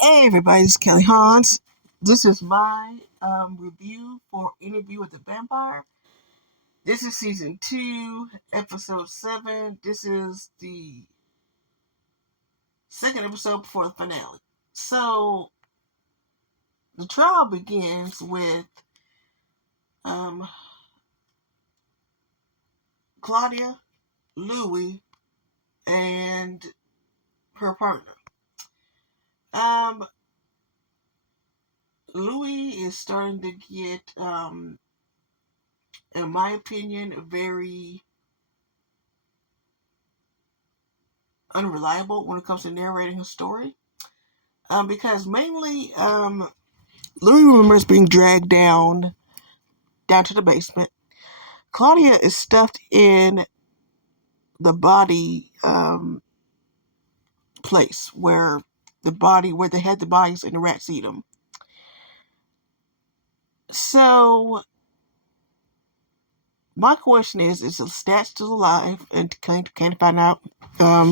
Hey everybody, this is Kelly Hans. This is my review for Interview with the Vampire. This is season 2, episode 7. This is the second episode before the finale. So, the trial begins with um, Claudia, Louis, and her partner. Um, Louis is starting to get, in my opinion, very unreliable when it comes to narrating his story. Because mainly, Louis remembers being dragged down to the basement. Claudia is stuffed in the body place where they had the bodies and the rats eat them. So my question is Lestat still alive? And can't find out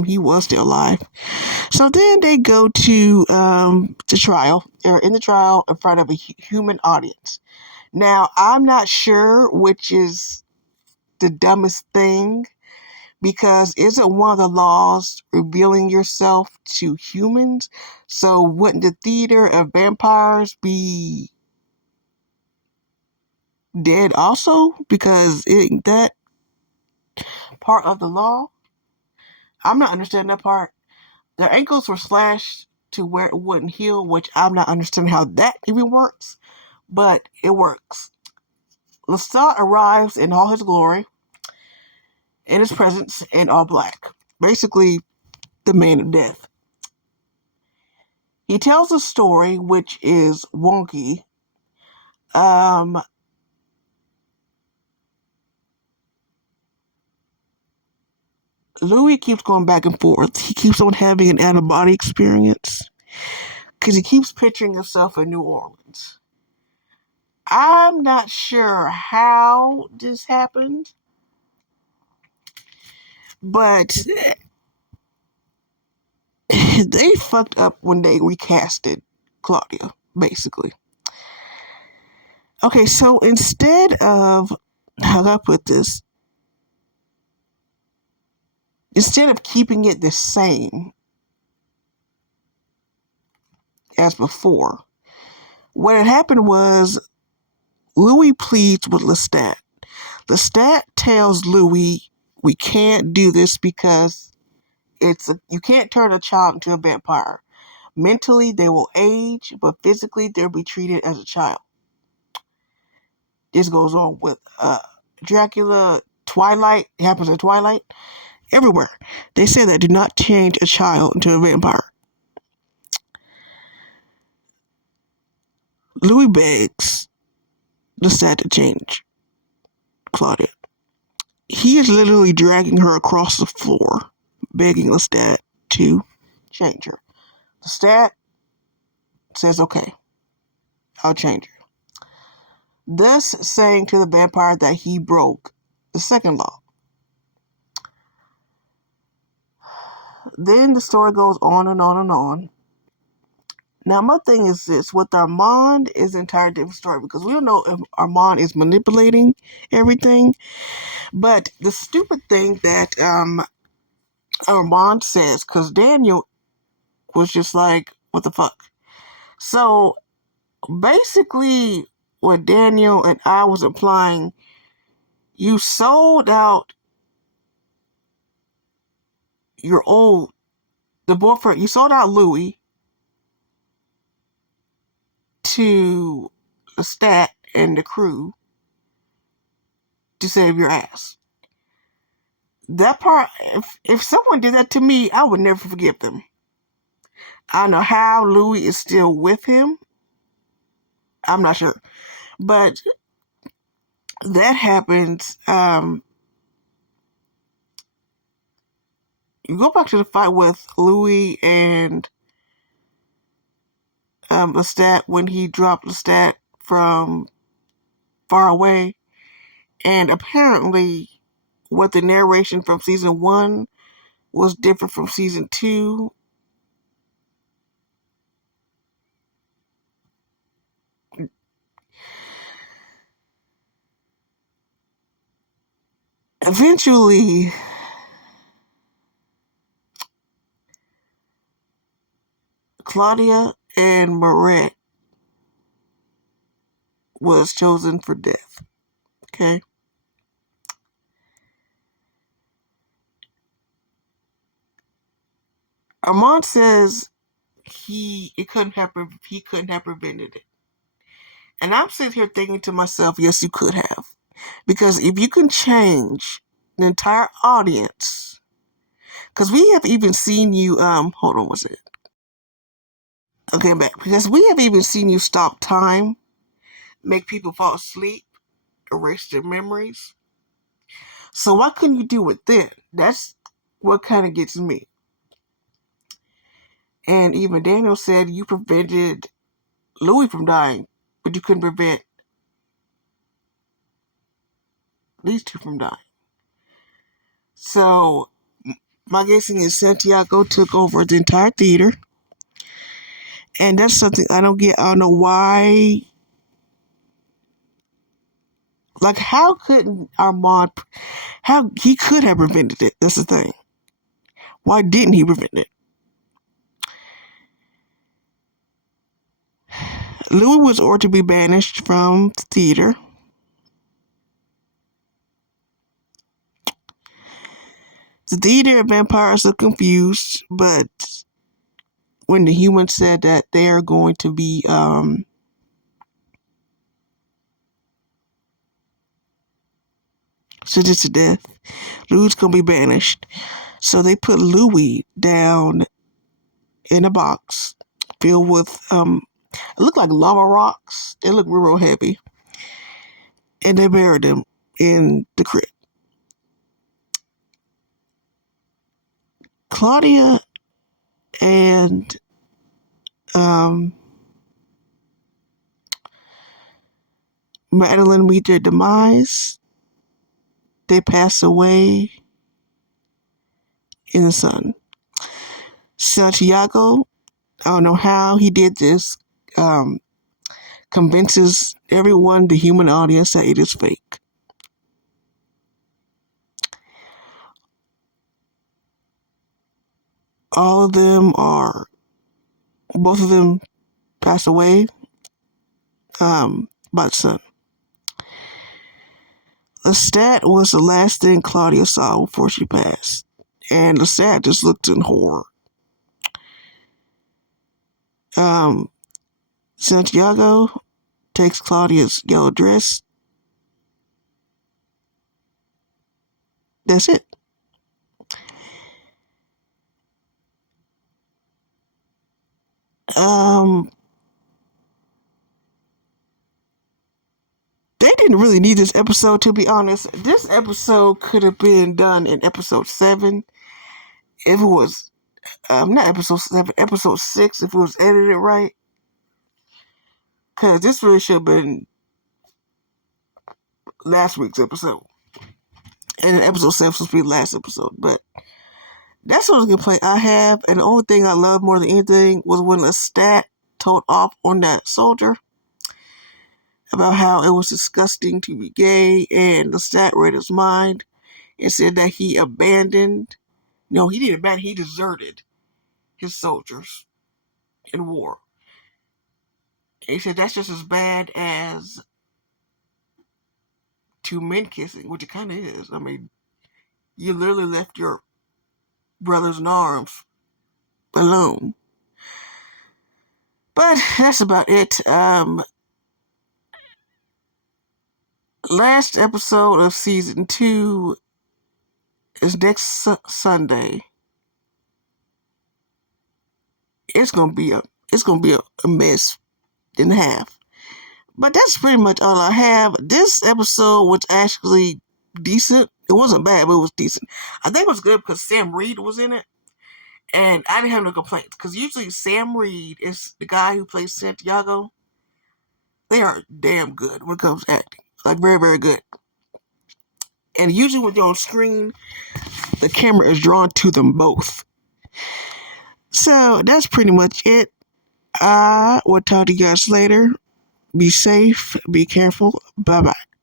he was still alive. So then they go to the trial. They're in the trial in front of a human audience. Now I'm not sure which is the dumbest thing, because isn't one of the laws revealing yourself to humans? So wouldn't the theater of vampires be dead also? Because isn't that part of the law? I'm not understanding that part. Their ankles were slashed to where it wouldn't heal, which I'm not understanding how that even works, but it works. Lestat arrives in all his glory, in his presence, in all black. Basically, the man of death. He tells a story which is wonky. Um, Louis keeps going back and forth. He keeps on having an out of body experience because he keeps picturing himself in New Orleans. I'm not sure how this happened, but they fucked up when they recasted Claudia, basically. Okay, so instead of, how do I put this? Instead of keeping it the same as before, what had happened was Louis pleads with Lestat. Lestat tells Louis, we can't do this because you can't turn a child into a vampire. Mentally, they will age, but physically, they'll be treated as a child. This goes on with Dracula, Twilight. It happens in Twilight. Everywhere. They say that do not change a child into a vampire. Louis begs Lestat to change Claudia. He is literally dragging her across the floor, begging Lestat to change her. Lestat says, okay, I'll change her. Thus saying to the vampire that he broke the second law. Then the story goes on and on and on. Now, my thing is this. With Armand is an entire different story, because we don't know if Armand is manipulating everything. But the stupid thing that Armand says, because Daniel was just like, what the fuck? So, basically, what Daniel and I was implying, you sold out your old, the boyfriend, you sold out Louis to the stat and the crew to save your ass. That part, if someone did that to me, I would never forgive them. I don't know how Louis is still with him. I'm not sure. But that happens. You go back to the fight with Louis and Lestat when he dropped Lestat from far away. And apparently, what the narration from season 1 was different from season 2. Eventually, Claudia and Moret was chosen for death. Okay. Armand says he couldn't have prevented it. And I'm sitting here thinking to myself, yes, you could have. Because if you can change the entire audience, because we have even seen you, hold on, what's it? Okay, I'm back. Because we have even seen you stop time, make people fall asleep, erase their memories. So why couldn't you do it then? That's what kind of gets me. And even Daniel said you prevented Louis from dying, but you couldn't prevent these two from dying. So my guessing is Santiago took over the entire theater. And that's something I don't get. I don't know why. Like, how couldn't Armand, how he could have prevented it? That's the thing. Why didn't he prevent it? Louis was ordered to be banished from the theater. The theater and vampires are confused, but when the humans said that they are going to be sentenced to death, Louis gonna be banished. So they put Louis down in a box filled with it looked like lava rocks. They look real heavy. And they buried him in the crypt. Claudia and Madeline meet their demise. They pass away in the sun. Santiago, I don't know how he did this, convinces everyone, the human audience, that it is fake. All of them both of them pass away by the sun. Lestat was the last thing Claudia saw before she passed. And Lestat just looked in horror. Santiago takes Claudia's yellow dress. That's it. They didn't really need this episode, to be honest. This episode could have been done in episode 7 if it was, not episode 7, episode 6 if it was edited right. Because this really should have been last week's episode. And episode 7 was supposed to be the last episode. But that's what complaint I have. And the only thing I love more than anything was when Lestat told off on that soldier about how it was disgusting to be gay, and Lestat read his mind and said that he abandoned. No, he didn't abandon. He deserted his soldiers in war. And he said that's just as bad as two men kissing, which it kind of is. I mean, you literally left your brothers in arms alone. But that's about it. Last episode of season 2 is next Sunday. It's gonna be a mess and a half. But that's pretty much all I have. This episode was actually decent. It wasn't bad, but it was decent. I think it was good because Sam Reed was in it. And I didn't have no complaints. Because usually Sam Reed is the guy who plays Santiago. They are damn good when it comes to acting. Like, very, very good. And usually when they're on screen, the camera is drawn to them both. So, that's pretty much it. I will talk to you guys later. Be safe. Be careful. Bye bye.